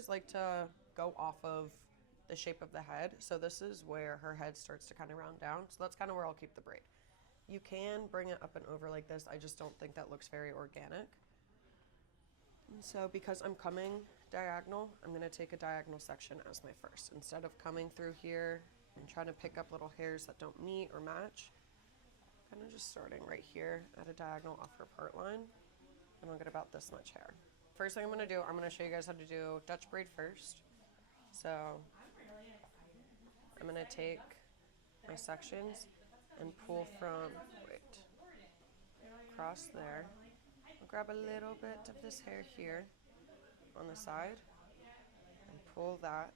always like to go off of the shape of the head. So this is where her head starts to kind of round down. So that's kind of where I'll keep the braid. You can bring it up and over like this. I just don't think that looks very organic. And so because I'm coming diagonal, I'm going to take a diagonal section as my first. Instead of coming through here and trying to pick up little hairs that don't meet or match, kind of just starting right here at a diagonal off her part line, and I'll get about this much hair. First thing I'm going to do, I'm going to show you guys how to do Dutch braid first. So I'm going to take my sections and pull from, across there. I'll grab a little bit of this hair here on the side and pull that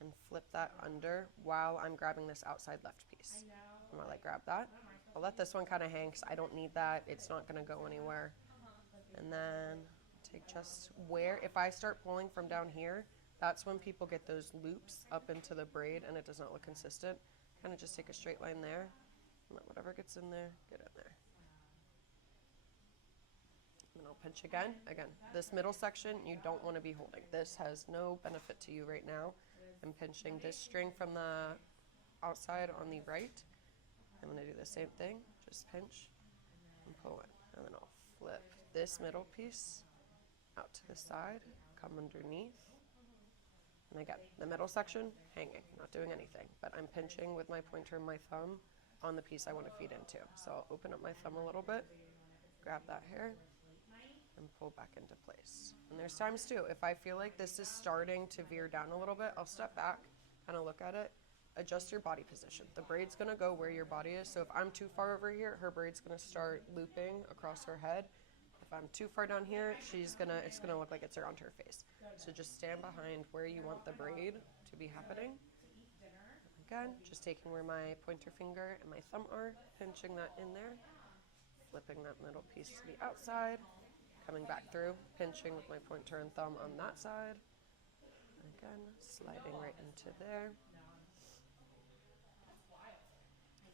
and flip that under while I'm grabbing this outside left piece. I'm gonna grab that. I'll let this one kind of hang because I don't need that. It's not gonna go anywhere. And then take just where, if I start pulling from down here, that's when people get those loops up into the braid and it does not look consistent. Kind of just take a straight line there and let whatever gets in there, get in there. And I'll pinch again. Again, this middle section you don't want to be holding. This has no benefit to you right now. I'm pinching this string from the outside on the right. I'm going to do the same thing. Just pinch and pull in. And then I'll flip this middle piece out to the side, come underneath. And again, the middle section, hanging, not doing anything. But I'm pinching with my pointer and my thumb on the piece I want to feed into. So I'll open up my thumb a little bit, grab that hair, and pull back into place. And there's times too, if I feel like this is starting to veer down a little bit, I'll step back, kind of look at it, adjust your body position. The braid's gonna go where your body is. So if I'm too far over here, her braid's gonna start looping across her head. If I'm too far down here, it's gonna look like it's around her face. So just stand behind where you want the braid to be happening. Again, just taking where my pointer finger and my thumb are, pinching that in there, flipping that middle piece to the outside, coming back through, pinching with my pointer and thumb on that side. Again, sliding right into there.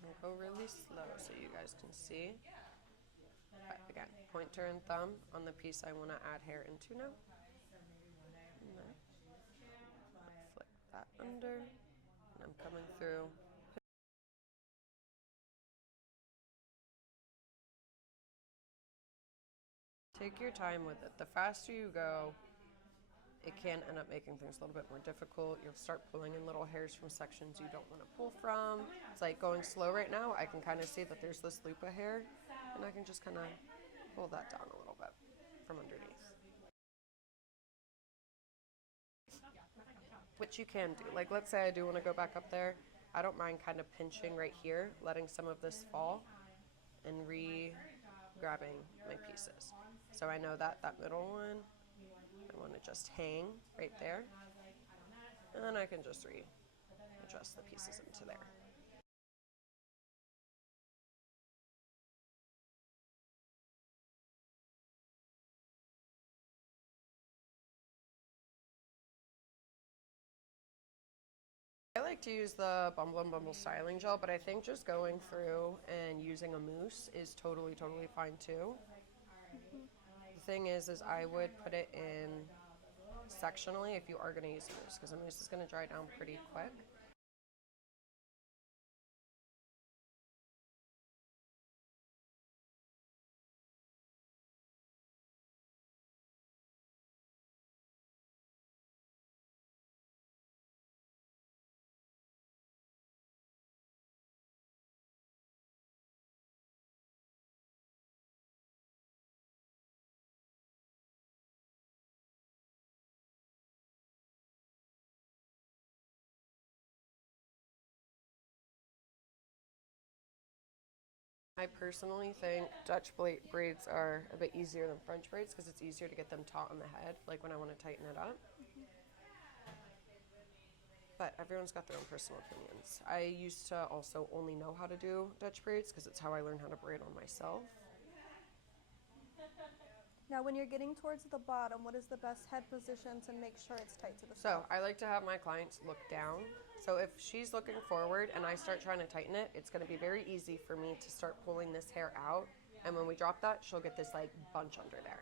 I'll go really slow so you guys can see. But again, pointer and thumb on the piece I want to add hair into now. Flip that under, and I'm coming through. Take your time with it. The faster you go, it can end up making things a little bit more difficult. You'll start pulling in little hairs from sections you don't want to pull from. It's like going slow right now. I can kind of see that there's this loop of hair, and I can just kind of pull that down a little bit from underneath. Which you can do. Like, let's say I do want to go back up there. I don't mind kind of pinching right here, letting some of this fall, and re-grabbing my pieces. So I know that that middle one, I want to just hang right there, and then I can just readjust the pieces into there. I like to use the Bumble and Bumble styling gel, but I think just going through and using a mousse is totally fine too. The thing is I would put it in sectionally if you are going to use a mousse, because a mousse is going to dry down pretty quick. I personally think Dutch braids are a bit easier than French braids because it's easier to get them taut on the head, like when I want to tighten it up. But everyone's got their own personal opinions. I used to also only know how to do Dutch braids because it's how I learned how to braid on myself. Now, when you're getting towards the bottom, what is the best head position to make sure it's tight to the So scalp? I like to have my clients look down. So if she's looking forward and I start trying to tighten it, it's going to be very easy for me to start pulling this hair out. And when we drop that, she'll get this like bunch under there.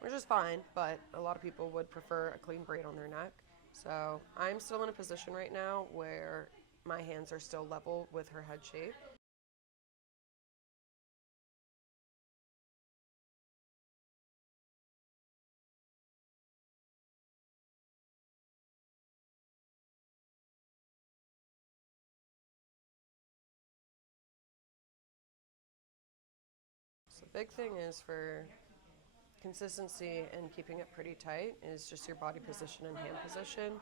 which is fine, but a lot of people would prefer a clean braid on their neck. So I'm still in a position right now where my hands are still level with her head shape. So big thing is for consistency and keeping it pretty tight is just your body position and hand position.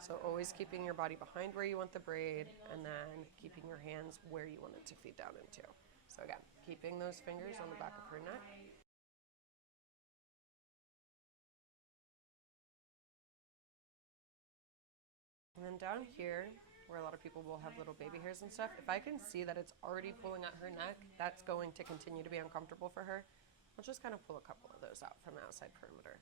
So always keeping your body behind where you want the braid and then keeping your hands where you want it to feed down into. So again, keeping those fingers on the back of her neck. And then down here, where a lot of people will have little baby hairs and stuff, if I can see that it's already pulling at her neck, that's going to continue to be uncomfortable for her. I'll just kind of pull a couple of those out from the outside perimeter.